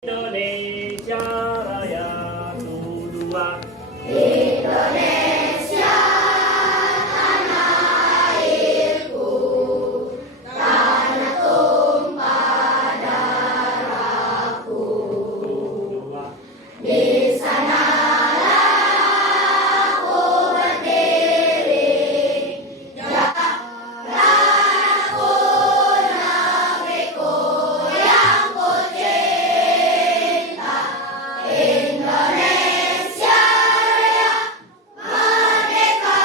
Indonesia Raya dua. Indonesia tanah airku, tanah tumpah darahku. Di sanalah aku berdiri, jalanku negeriku yang ku cinta. Indonesia Raya, merdeka,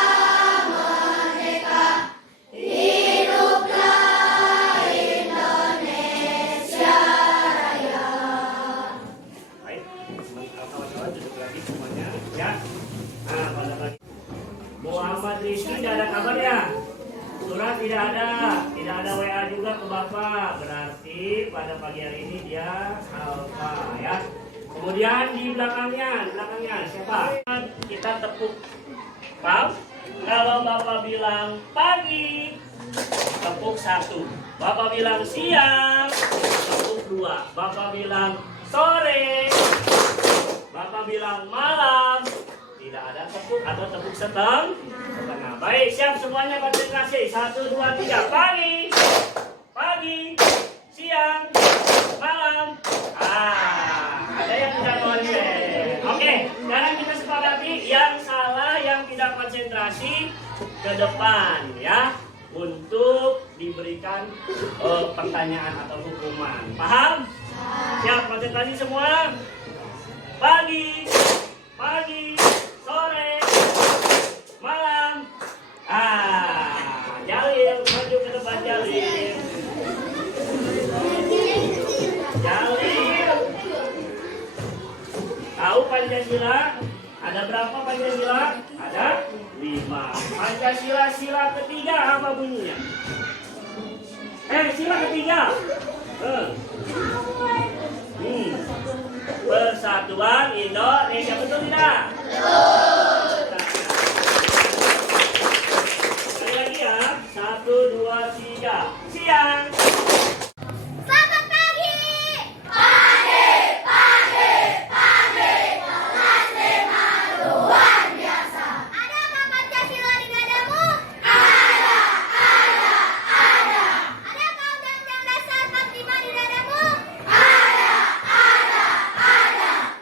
merdeka, hiduplah Indonesia Raya. Baik, kawan-kawan duduk lagi semuanya, ya. Nah, pada pagi Muhammad Rizky tidak ada kabarnya. Surat tidak ada WA juga ke Bapak. Berarti pada pagi hari ini dia alfa, ya. Kemudian di belakangnya siapa? Kita tepuk. Paham? Kalau Bapak bilang pagi, tepuk 1. Bapak bilang siang, tepuk 2. Bapak bilang sore, Bapak bilang malam, tidak ada tepuk atau tepuk setengah. Baik, siap semuanya, konsentrasi. 1, 2, 3. Pagi, siang, malam. Ada yang tidak konsen. Oke, sekarang kita sepakati yang salah, yang tidak konsentrasi ke depan, ya, untuk diberikan pertanyaan atau hukuman. Paham? Siap, konsentrasi semua. Pagi, sore, malam. Jalil, maju ke depan Jalil. Tahu Pancasila? Ada berapa Pancasila? Ada 5. Pancasila sila ketiga apa bunyinya? Sila ketiga. Persatuan Indonesia, betul tidak? Betul. Sekali lagi ya. 1, 2, 3. Siang. Selamat pagi. Pagi, kelas 5 luar biasa. Adakah Pancasila di dadamu? Ada. Adakah Undang-Undang Dasar 45 di dadamu? Ada.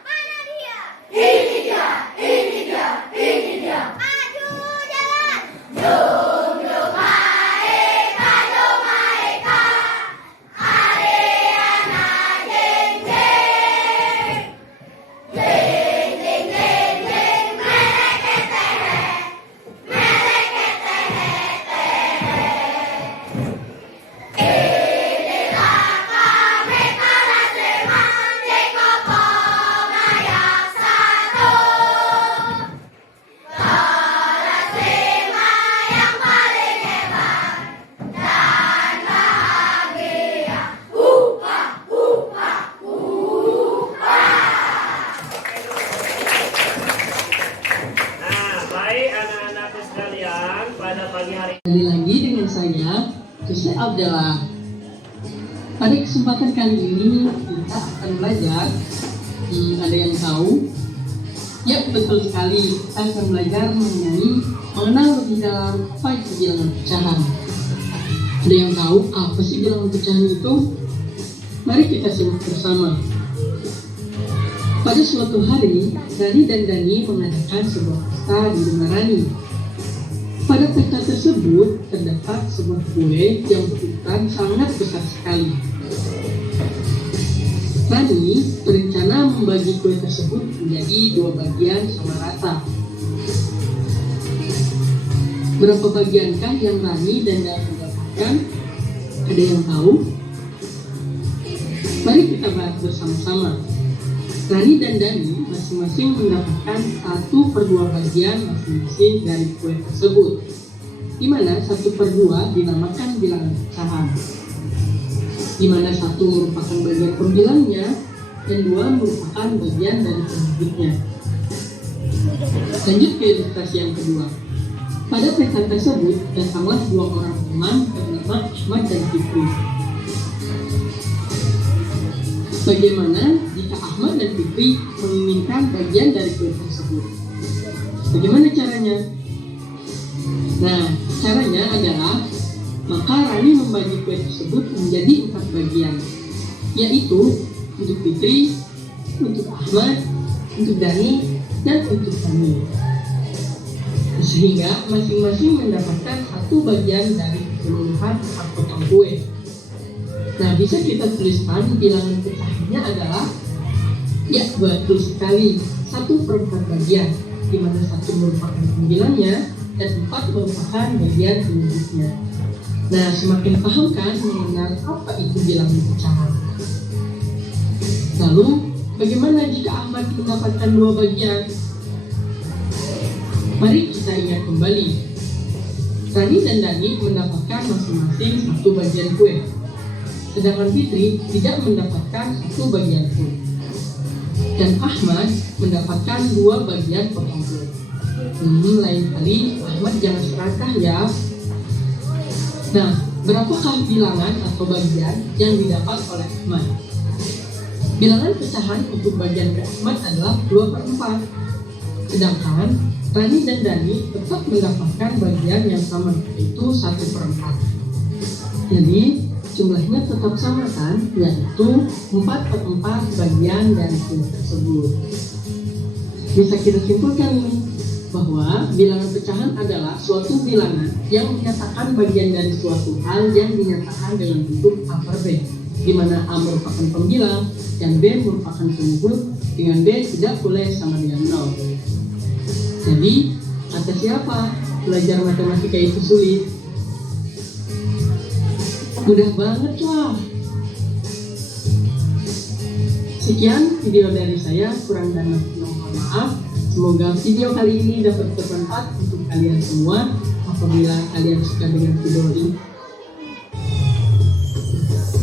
Mana dia? Ini dia. Maju jalan. Jom maika. Ariana jeng jeng. Jeng meleket tehe. Inilah kami kelas 5 di Kopong Ayak 1. Kelas 5 yang paling hebat dan bahagia. Nah, baik anak-anakku sekalian, pada pagi hari Kembali lagi dengan saya, Jose Abdallah. Pada kesempatan kali ini kita akan belajar. Ada yang tahu? Ya, betul sekali. Kita akan belajar mengenal lebih dalam apa itu bilangan pecahan. Ada yang tahu apa sih bilangan pecahan itu? Mari kita simak bersama. Pada suatu hari, Rani dan Dani mengadakan sebuah pesta di rumah Rani. Pada pesta tersebut terdapat sebuah kue yang berukuran sangat besar sekali. Rani berencana membagi kue tersebut menjadi 2 bagian sama rata. Berapa bagiankah yang Rani dan Dani mendapatkan? Ada yang tahu? Mari kita bahas bersama-sama. Rani dan Dani masing-masing mendapatkan 1/2 bagian masing-masing dari kue tersebut, di mana 1/2 dinamakan bilangan pecahan, di mana 1 merupakan bagian pembilangnya dan 2 merupakan bagian dari pembagitnya. Lanjut ke ilustrasi yang kedua. Pada pesta tersebut datanglah 2 orang teman bernama Ahmad dan Fikri. Bagaimana jika jika Ahmad dan Fitri menginginkan bagian dari kue tersebut. Bagaimana caranya? Nah, caranya adalah maka Rani membagi kue tersebut menjadi 4 bagian, yaitu untuk Fitri, untuk Ahmad, untuk Dani, dan untuk Rani. Sehingga masing-masing mendapatkan 1 bagian dari keseluruhan 4 potong kue. Nah, bisa kita tuliskan bilangan pecahannya adalah, ya betul sekali, 1/4 bagian, di mana 1 merupakan pembilangnya dan 4 merupakan bagian penyebutnya. Nah, semakin paham kan mengenal apa itu bilangan pecahan. Lalu, bagaimana jika Ahmad mendapatkan 2 bagian? Mari kita ingat kembali. Rani dan Dani mendapatkan masing-masing 1 bagian kue, sedangkan Fitri tidak mendapatkan 1 bagian kue. Dan Ahmad mendapatkan 2 bagian potong kue. Lain kali Ahmad jangan serakah ya. Nah, berapakah bilangan atau bagian yang didapat oleh Ahmad? Bilangan pecahan untuk bagian ke Ahmad adalah 2/4. Sedangkan Rani dan Dani tetap mendapatkan bagian yang sama, yaitu 1/4. Jadi jumlahnya tetap sama kan, yaitu 4/4 bagian dari kue tersebut. Bisa kita simpulkan ini, bahwa bilangan pecahan adalah suatu bilangan yang menyatakan bagian dari suatu hal yang dinyatakan dengan bentuk A per B, di mana A merupakan pembilang dan B merupakan penyebut, dengan B tidak boleh sama dengan 0. Jadi, kata siapa belajar matematika itu sulit? Mudah banget lah. Sekian video dari saya, kurang dan lebihnya mohon maaf. Semoga video kali ini dapat bermanfaat untuk kalian semua. Apabila kalian suka dengan video ini.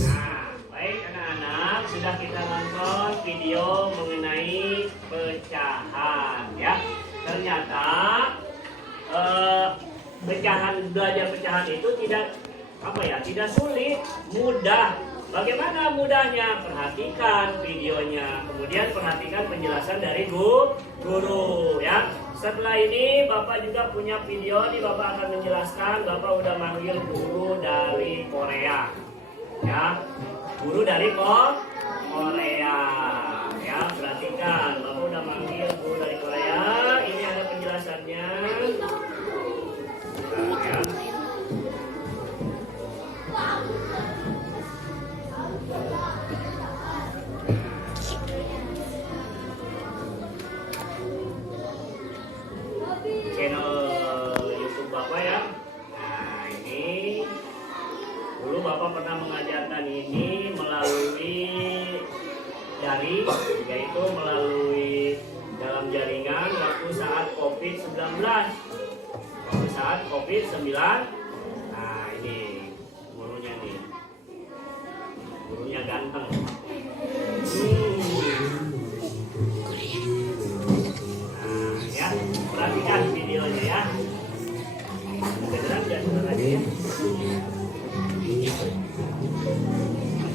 Nah, baik anak-anak, sudah kita nonton video mengenai pecahan ya. Ternyata belajar pecahan itu tidak sulit, mudah. Bagaimana mudahnya? Perhatikan videonya, kemudian perhatikan penjelasan dari guru ya. Setelah ini Bapak juga punya video nih, Bapak akan menjelaskan. Bapak udah manggil guru dari Korea ya, guru dari Korea ya. Perhatikan, Bapak udah manggil guru dari Korea. Ini ada penjelasannya ya. Channel YouTube Bapak ya. Nah, ini dulu Bapak pernah mengajarkan ini melalui daring, yaitu melalui dalam jaringan waktu saat COVID-19. Nah, ini gurunya nih. Gurunya ganteng. Perhatikan videonya ya. Beneran dan bener aja ya.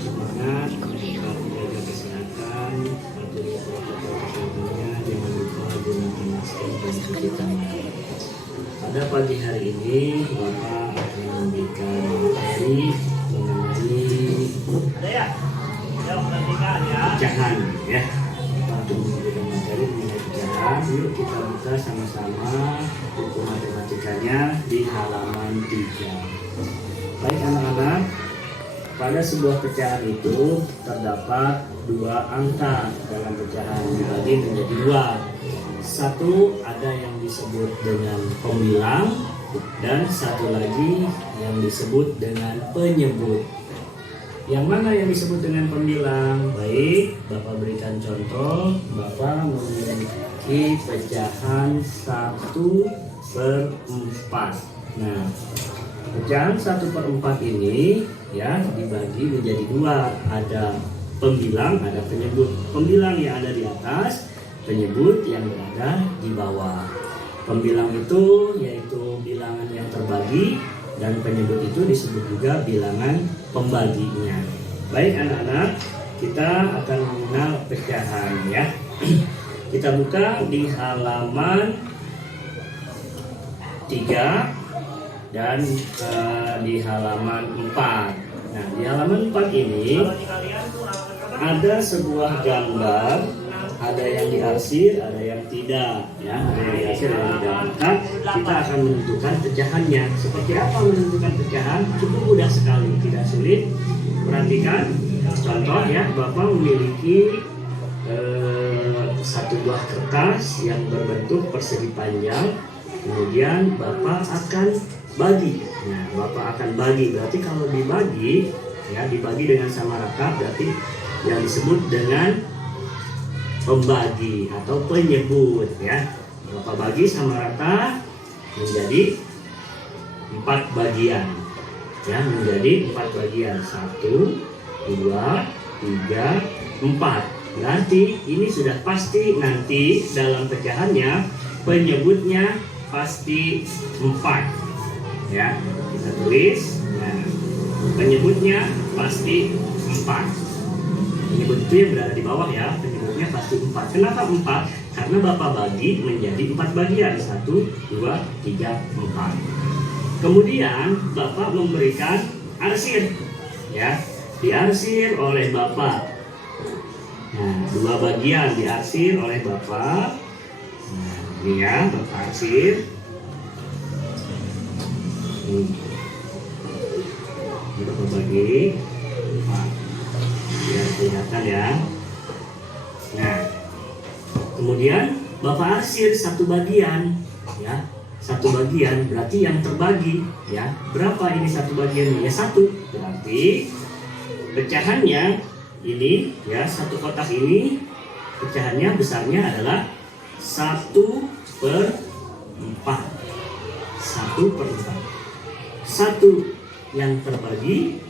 Semangat, menjaga kesehatan, patuhi protokol kesehatannya, jangan lupa gunakan masker dan cuci tangan. Pada pagi hari ini, Bapak akan memberikan materi mengenai Ada ya? Yuk, perhatikan ya. pecahan ya. Untuk memberikan materi mengenai pecahan, yuk kita buka sama-sama buku matematikanya di halaman 3. Baik anak-anak, pada sebuah pecahan itu terdapat 2 angka dalam pecahan, dibagi menjadi 2. Satu ada yang disebut dengan pembilang dan satu lagi yang disebut dengan penyebut. Yang mana yang disebut dengan pembilang? Baik, Bapak berikan contoh. Bapak memiliki pecahan 1/4. Nah, pecahan 1/4 ini ya dibagi menjadi 2. Ada pembilang, ada penyebut. Pembilang yang ada di atas, penyebut yang berada di bawah. Pembilang itu yaitu bilangan yang terbagi, dan penyebut itu disebut juga bilangan pembaginya. Baik anak-anak, kita akan mengenal pecahan ya. Kita buka di halaman 3 dan di halaman 4. Nah, di halaman 4 ini ada sebuah gambar, ada yang diarsir, ada yang tidak ya, ada yang diarsir, ada yang tidak. Maka kita akan menentukan pecahannya. Seperti apa menentukan pecahan? Cukup mudah sekali, tidak sulit. Perhatikan contoh ya, Bapak memiliki satu buah kertas yang berbentuk persegi panjang, kemudian Bapak akan bagi. Nah, Bapak akan bagi, berarti kalau dibagi ya, dibagi dengan sama rata, berarti yang disebut dengan pembagi atau penyebut ya. Bapak bagi sama rata menjadi 4 bagian ya, menjadi 4 bagian. 1, 2, 3, 4. Berarti ini sudah pasti nanti dalam pecahannya penyebutnya pasti 4 ya. Kita tulis, nah, penyebutnya pasti 4. Penyebut itu yang berada di bawah ya, penyebutnya pasti 4. Kenapa 4? Karena Bapak bagi menjadi 4 bagian. 1, 2, 3, 4. Kemudian Bapak memberikan arsir ya, diarsir oleh Bapak. Nah, 2 bagian diarsir oleh Bapak. Nah, ini ya, Bapak arsir. Ini Bapak bagi 4. Biar kelihatan ya. Nah, kemudian Bapak arsir 1 bagian ya. 1 bagian berarti yang terbagi ya. Berapa ini 1 bagian? Ya 1. Berarti pecahannya ini ya, 1 kotak ini pecahannya besarnya adalah 1/4. 1/4. 1 yang terbagi,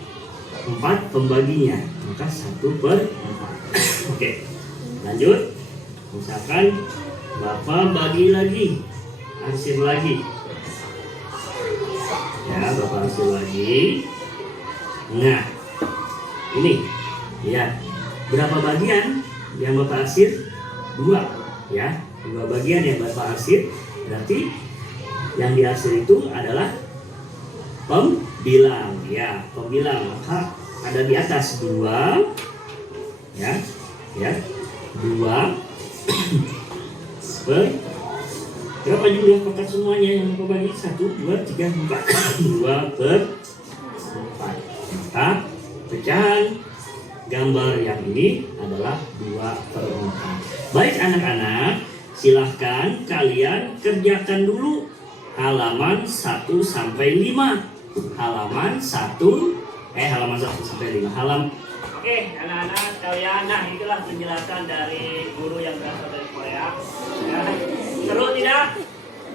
4 pembaginya, maka 1/4. Oke, lanjut. Misalkan Bapak bagi lagi, arsir lagi ya, Bapak arsir lagi. Nah, ini ya, berapa bagian yang Bapak arsir? 2 ya, 2 bagian yang Bapak arsir. Berarti yang diarsir itu adalah pembilang ya, pembilang. Maka ada di atas 2 ya, 2 per berapa jumlah kotak semuanya yang Bapak bagi? 1, 2, 3, 4. 2/4. Maka pecahan gambar yang ini adalah 2/4. Baik anak-anak, silahkan kalian kerjakan dulu halaman 1 sampai 5. Halaman 1 sampai 5. Oke, anak-anak sekalian, nah itulah penjelasan dari guru yang berasal dari Korea. Ya. Seru tidak?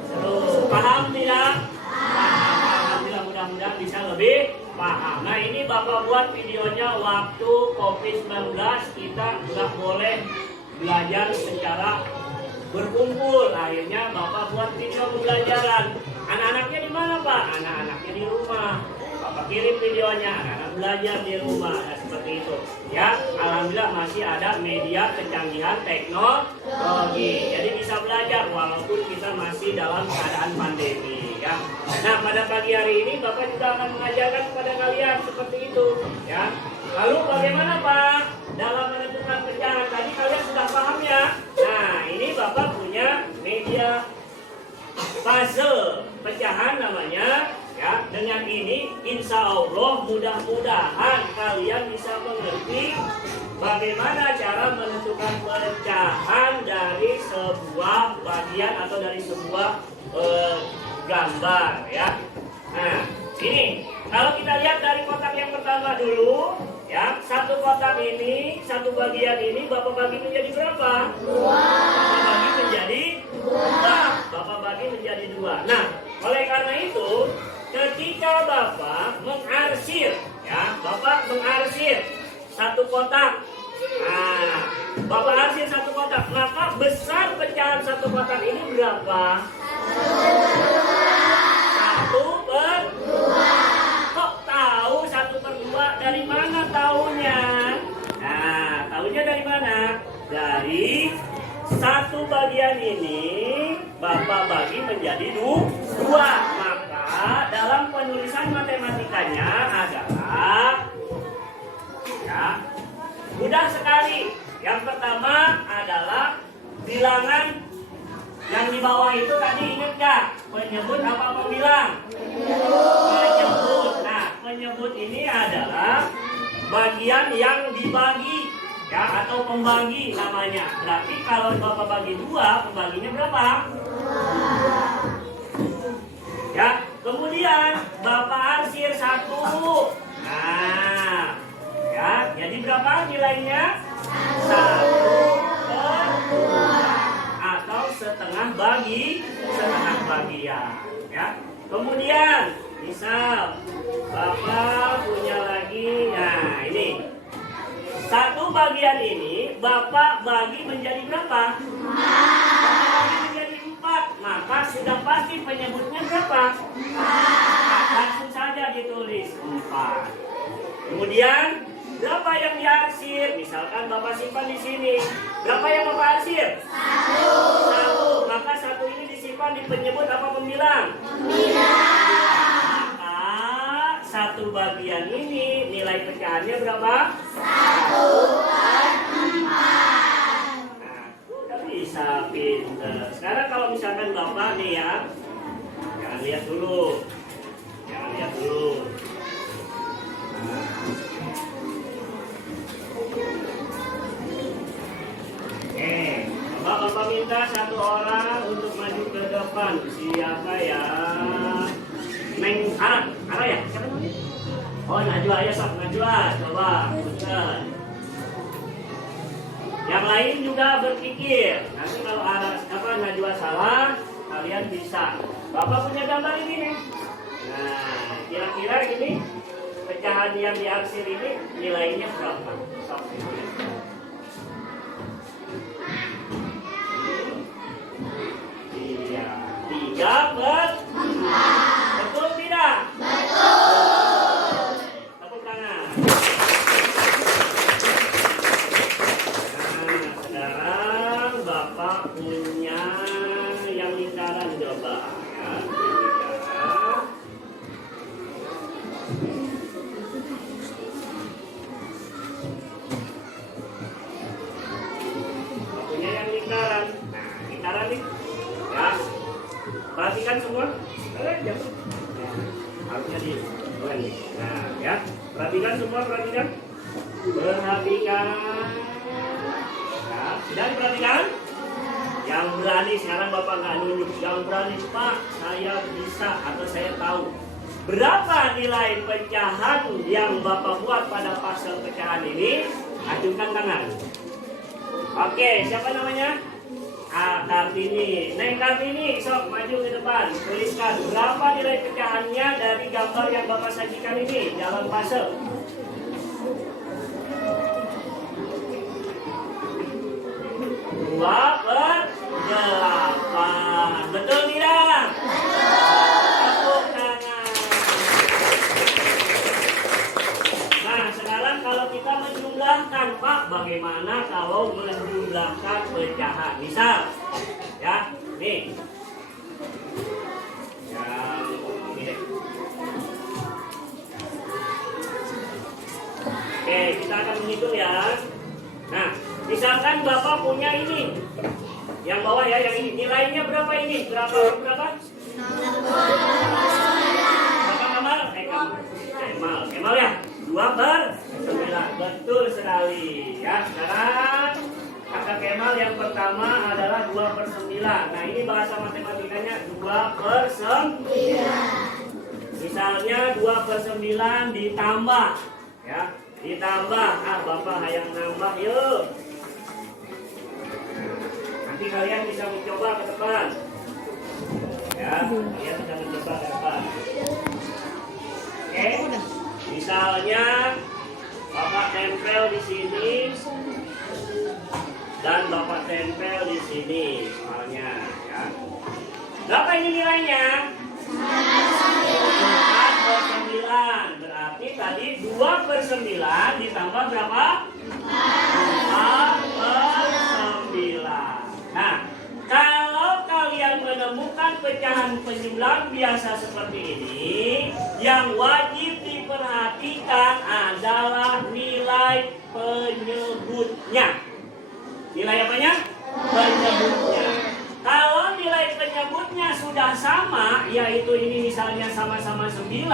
Seru. Paham tidak? Paham. Alhamdulillah, mudah-mudahan bisa lebih paham. Nah, ini Bapak buat videonya waktu COVID-19 kita nggak boleh belajar secara berkumpul. Akhirnya Bapak buat video pembelajaran. Anak-anaknya di mana, Pak? Anak-anaknya di rumah. Bapak kirim videonya, anak-anak belajar di rumah. Nah, seperti itu. Ya, alhamdulillah masih ada media kecanggihan teknologi. Jadi bisa belajar walaupun kita masih dalam keadaan pandemi. Ya. Nah, pada pagi hari ini Bapak juga akan mengajarkan kepada kalian seperti itu. Ya. Lalu bagaimana, Pak? Dalam menentukan pecahan tadi kalian sudah paham ya? Nah, ini Bapak punya media puzzle pecahan namanya ya. Dengan ini insya Allah mudah-mudahan kalian bisa mengerti bagaimana cara menentukan pecahan dari sebuah bagian atau dari sebuah gambar ya. Nah, ini kalau kita lihat dari kotak yang pertama dulu ya, 1 kotak ini, 1 bagian ini Bapak bagi menjadi berapa? 2. Bapak bagi menjadi 2. Bapak bagi menjadi 2. Nah, oleh karena itu ketika Bapak mengarsir ya, Bapak mengarsir 1 kotak. Nah, Bapak arsir 1 kotak, maka besar pecahan 1 kotak ini berapa? 1/2. Kok tahu 1/2? Dari mana tahunya? Nah, Dari satu bagian ini Bapak bagi menjadi dua. Maka dalam penulisan matematikanya adalah ya, mudah sekali. Yang pertama adalah bilangan yang di bawah itu tadi ingat gak? Penyebut apa pembilang? Penyebut. Nah, penyebut ini adalah bagian yang dibagi ya, atau pembagi namanya. Berarti kalau Bapak bagi 2, pembaginya berapa? Ya, kemudian Bapak arsir 1. Nah, ya, jadi berapa nilainya? 1/2 atau setengah bagian. Ya. Kemudian, misal Bapak punya lagi, nah ini. Satu bagian ini Bapak bagi menjadi berapa? 4. Bapak bagi menjadi 4. Maka sudah pasti penyebutnya berapa? 4. Langsung saja ditulis 4. Kemudian berapa yang diarsir? Misalkan Bapak simpan di sini. Berapa yang Bapak arsir? 1. Maka 1 ini disimpan di penyebut apa pembilang? Maka 1 bagian ini nilai pecahannya berapa? 1/4. Nah, udah bisa pinter. Sekarang kalau misalkan Bapak nih ya, jangan lihat dulu. Bapak minta 1 orang untuk maju ke depan. Siapa ya? Neng Ara ya? Siapa namanya? Oh, Najwa ya, sok Najwa. Coba, punten. Yang lain juga berpikir. Nanti kalau Najwa salah, kalian bisa. Bapak punya gambar ini nih. Nah, kira-kira ini pecahan yang diarsir ini nilainya berapa? Sok. Iya, 3/4. Betul tidak? Betul. Tepuk tangan. Nah, sekarang Bapak punya yang lingkaran coba ya. Punya yang lingkaran. Nah, lingkaran nih. Ya, perhatikan semua. Harusnya di nah ya, perhatikan semua, perhatikan. Ya, sudah diperhatikan? Yang berani sekarang Bapak nggak nunjuk, yang berani Pak, saya bisa atau saya tahu berapa nilai pecahan yang Bapak buat pada pasal pecahan ini, acungkan tangan. Oke, siapa namanya? Kartini. Neng Kartini, sok maju ke depan. Tuliskan berapa nilai pecahannya dari gambar yang Bapak sajikan ini dalam puzzle. 2/8. Betul tidak? Tepuk tangan. Nah, sekarang kalau kita menjumlahkan, Pak, bagaimana kalau menjumlahkan pecahan? Misal, ya, nih. Yang ini. Oke, kita akan menghitung ya. Nah, misalkan Bapak punya ini. Yang bawah ya, yang ini. Nilainya berapa ini? Berapa? Kemal ya? 2/9. Betul sekali. Ya, sekarang Kakak Kemal yang pertama adalah 2/9. Nah, ini bahasa matematikanya 2/9. Misalnya 2/9 ditambah. Ya, ditambah. Bapak hayang nambah yuk. Nanti kalian bisa mencoba ke depan. Ya, kalian bisa mencoba ke depan. Oke. Misalnya Bapak tempel di sini dan Bapak tempel di sini, misalnya. Ya. Berapa ini nilainya? 4/9. Berarti tadi 2/9 ditambah berapa? 4/9. jumlah biasa seperti ini, yang wajib diperhatikan adalah nilai penyebutnya. Nilai apanya? Penyebutnya. Kalau nilai penyebutnya sudah sama, yaitu ini misalnya sama-sama 9,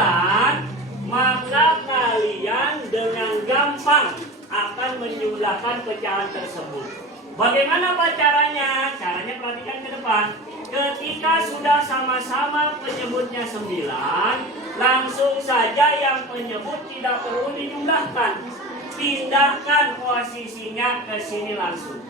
maka kalian dengan gampang akan menjumlahkan pecahan tersebut. Bagaimana caranya? Caranya perhatikan ke depan. Ketika sudah sama-sama penyebutnya 9, langsung saja yang penyebut tidak perlu dijumlahkan. Pindahkan posisinya ke sini langsung.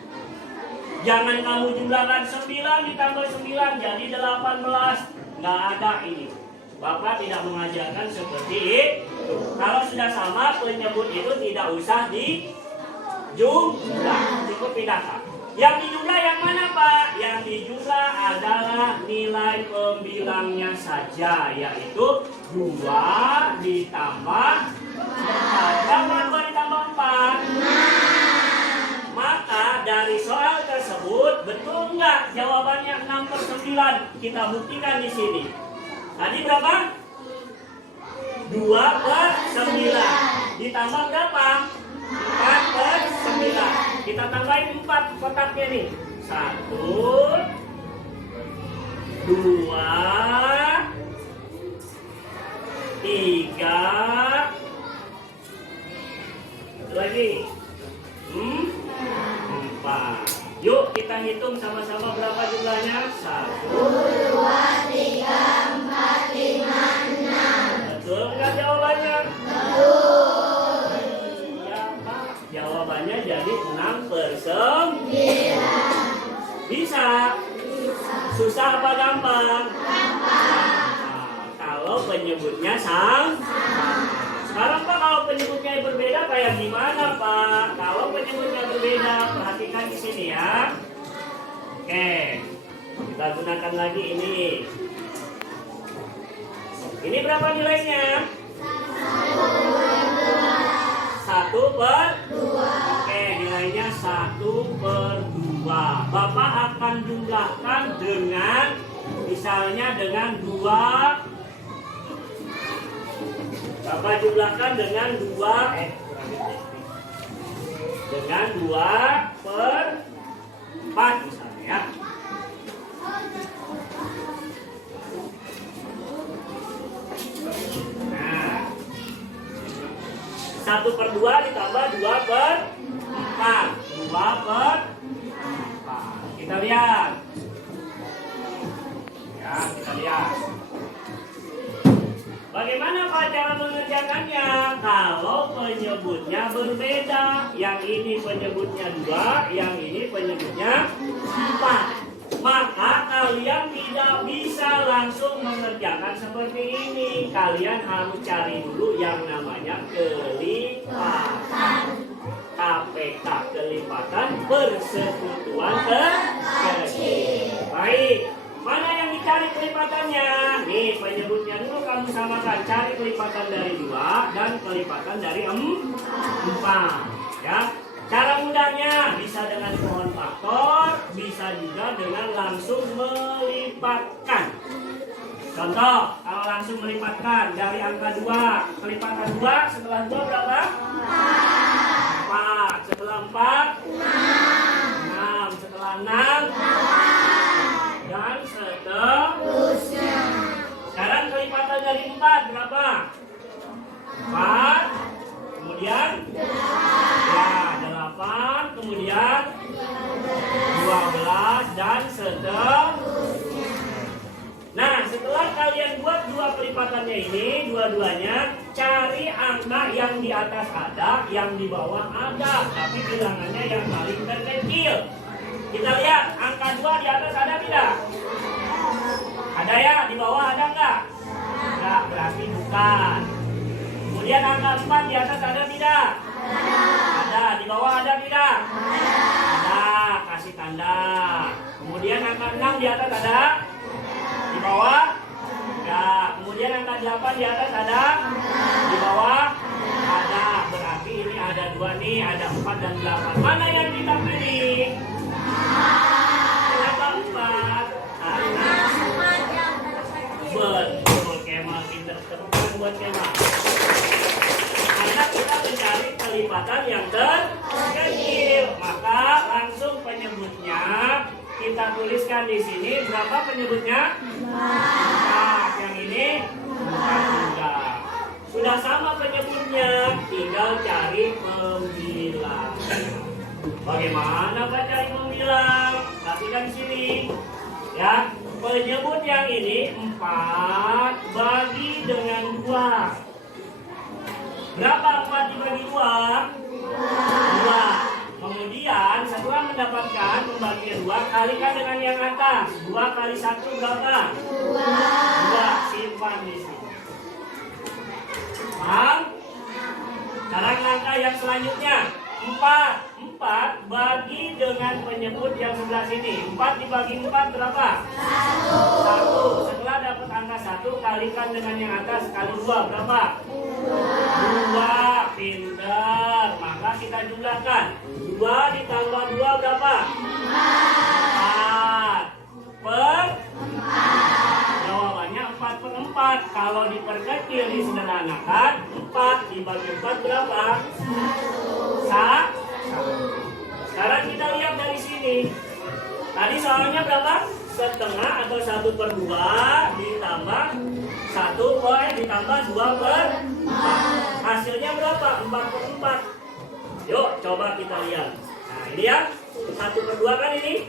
Jangan kamu jumlahkan 9 ditambah 9 jadi 18. Nggak ada ini. Bapak tidak mengajarkan seperti itu. Kalau sudah sama penyebut itu tidak usah dijumlah, cukup pindahkan. Yang dijumlah yang mana Pak? Yang dijumlah adalah nilai pembilangnya saja, yaitu 2 ditambah 4. Berapa 2 ditambah 4? Maka dari soal tersebut betul nggak jawabannya 6/9? Kita buktikan di sini. Tadi berapa? 2/9. Ditambah berapa? 4/9. Kita tambahin 4 kotaknya nih. 1, 2, 3, lagi 4. Yuk kita hitung sama-sama berapa jumlahnya. 1, 2, 3, 4, 5, 6. betul nggak jawabannya? Betul. Iya Pak. Jawabannya jadi 6/9. Bisa? Susah apa gampang? Nah, kalau penyebutnya sama. Sekarang Pak, kalau penyebutnya berbeda kayak gimana Pak? Kalau penyebutnya berbeda, perhatikan di sini ya. Oke, kita gunakan lagi ini. Ini berapa nilainya? 1/2. Oke, nilainya 1/2. Bapak akan jumlahkan dengan, misalnya dengan 2. Bapak jumlahkan dengan 2/4 misalnya ya. Nah, 1/2 ditambah 2/4. 2/4. Kita lihat. Ya, kita lihat. Bagaimana Pak cara mengerjakannya? Kalau penyebutnya berbeda, yang ini penyebutnya 2, yang ini penyebutnya 4, maka kalian tidak bisa langsung mengerjakan seperti ini. Kalian harus cari dulu yang namanya kelipatan. KPK, kelipatan persekutuan kecil. Baik. Mana yang dicari kelipatannya? Nih penyebutnya dulu kamu samakan. Cari kelipatan dari 2 dan kelipatan dari 4. Ya. Cara mudahnya bisa dengan pohon faktor, bisa juga dengan langsung melipatkan. Contoh, kalau langsung melipatkan dari angka 2, kelipatan 2 setelah 2 berapa? 4. Setelah 4? 6. Setelah 6? 8. Dan seterusnya. Sekarang kelipatan dari 4 berapa? 4. Kemudian? Ya, 8. Kemudian? 12. Dan seterusnya. Nah, setelah kalian buat 2 kelipatannya ini, dua-duanya, cari angka yang di atas ada, yang di bawah ada, tapi bilangannya yang paling terkecil. Kita lihat, angka 2 di atas ada tidak? Ada ya? Di bawah ada nggak? Nggak, berarti bukan. Kemudian angka 4 di atas ada tidak? Ada. Di bawah ada tidak? Ada, kasih tanda. Kemudian angka 6 di atas ada? Di bawah? Ya. Kemudian angka 8 di atas ada? Di bawah? Ada. Berarti ini ada 2 nih, ada 4 dan 8. Mana yang kita pilih? Kenapa 4? Karena kesempatan yang terkecil. Maka langsung penyebutnya kita tuliskan di sini. Berapa penyebutnya? 4. Yang ini 4. Sudah sama penyebutnya, tinggal cari pembilang. Bagaimana Pak cari pembilang? Perhatikan di sini. Ya, penyebut yang ini 4 bagi dengan 2. Berapa 4 dibagi 2? 2. Kemudian setelah mendapatkan pembagian 2, kalikan dengan yang atas. 2 kali 1 berapa? 2. Simpan di sini. Paham? Sekarang langkah yang selanjutnya 4 bagi dengan penyebut yang sebelah sini. 4 dibagi 4 berapa? 1. Setelah dapat angka 1, kalikan dengan yang atas kali 2 berapa? 2. Pintar. Maka kita jumlahkan. 2 ditambah 2 berapa? 4. Per 4. Jawabannya 4/4. Kalau diperkecil disederhanakan, 4 dibagi 4 berapa? 1. Sekarang kita lihat dari sini. Tadi soalnya berapa? Setengah atau 1/2 ditambah 2/4. Hasilnya berapa? 4/4. Yuk coba kita lihat. Nah ini ya, 1/2 kan ini.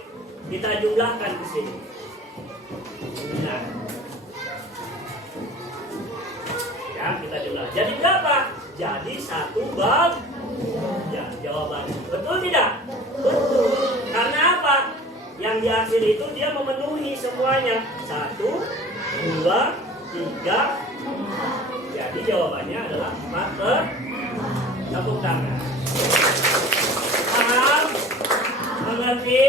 Kita jumlahkan di sini. Nah. Ya, kita jumlah. Jadi berapa? Jadi 1 bag. Ya, jawabannya. Betul tidak? Betul. Karena apa? Yang di akhir itu dia memenuhi semuanya. 1, 2, 3, 4. Jadi jawabannya adalah 4/4. Tepuk tangan. Paham? Mengerti?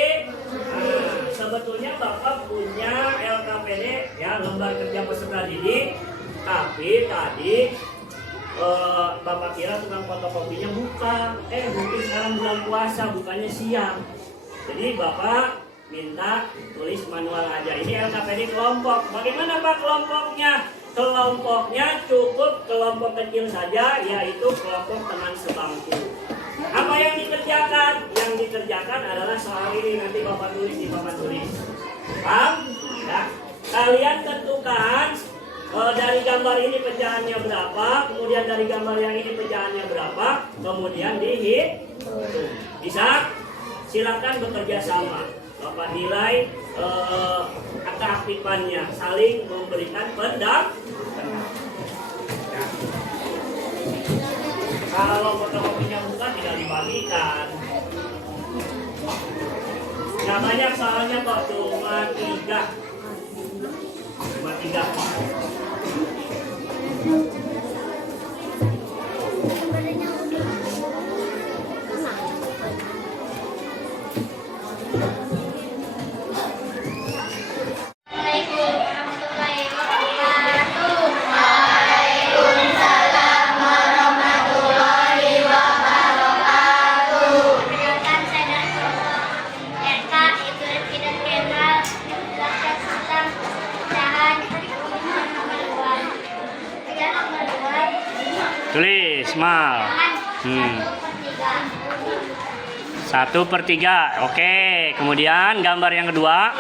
Nah, sebetulnya Bapak punya LKPD ya, lembar kerja peserta didik, tapi tadi Bapak kira tukang fotokopinya buka. Mungkin sekarang bulan puasa, bukannya siang. Jadi Bapak minta tulis manual aja. Ini LKPD kelompok. Bagaimana Pak kelompoknya? Kelompoknya cukup kelompok kecil saja, yaitu kelompok teman sebangku. Apa yang dikerjakan? Yang dikerjakan adalah soal ini. Nanti Bapak tulis di Bapak tulis. Paham? Ya. Kalian tentukan dari gambar ini pecahannya berapa, kemudian dari gambar yang ini pecahannya berapa, kemudian dihitung. Bisa? Silakan bekerja sama. Bapak nilai keaktifannya, saling memberikan pendapat. Ya. Kalau fotokopinya buka tidak dibagikan. Nggak banyak soalnya kok, cuma 3. Cuma 3. Tulis mal. 1/3. Oke. Kemudian gambar yang kedua.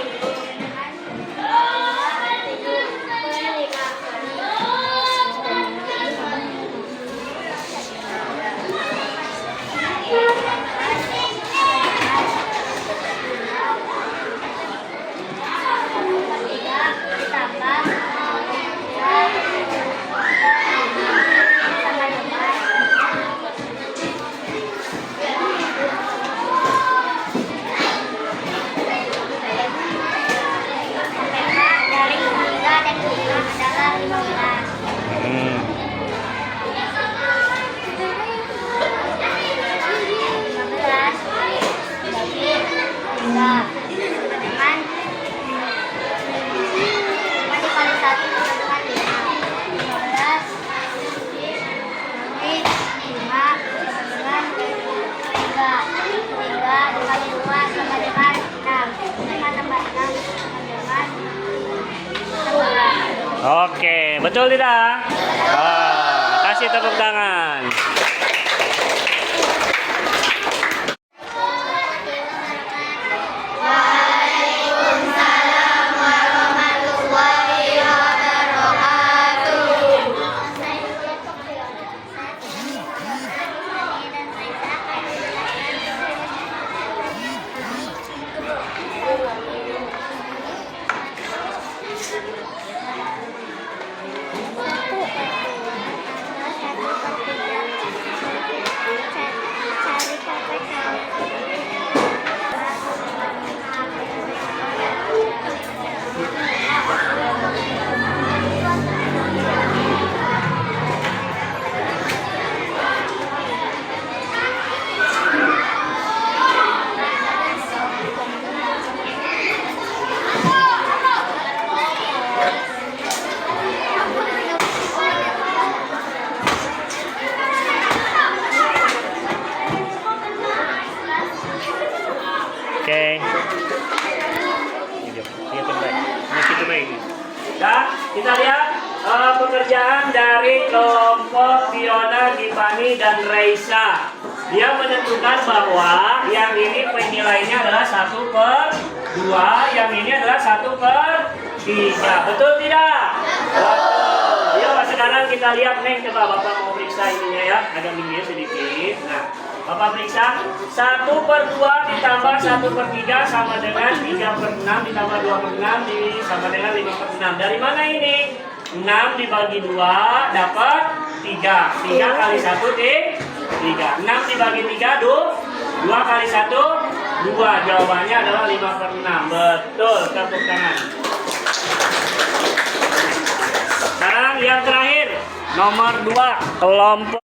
Oke, betul tidak? Kasih tepuk tangan. Oke. Nah, kita lihat pekerjaan dari kelompok Fiona, Gipani, dan Reisa. Dia menentukan bahwa yang ini penilaiannya adalah 1/2, yang ini adalah 1/3. Betul tidak? Betul. Yuk sekarang kita lihat nih, coba Bapak mau periksa ininya ya, agak minggir sedikit. Nah, Bapak periksa 1/2 ditambah 1/3 sama dengan 3/6 ditambah 2/6 sama dengan 5/6. Dari mana ini? 6 dibagi 2 dapat 3. 3 kali 1 3. 6 dibagi 3 2 kali 1 2. Jawabannya adalah 5/6. Betul, tepuk tangan. Sekarang yang terakhir nomor 2, kelompok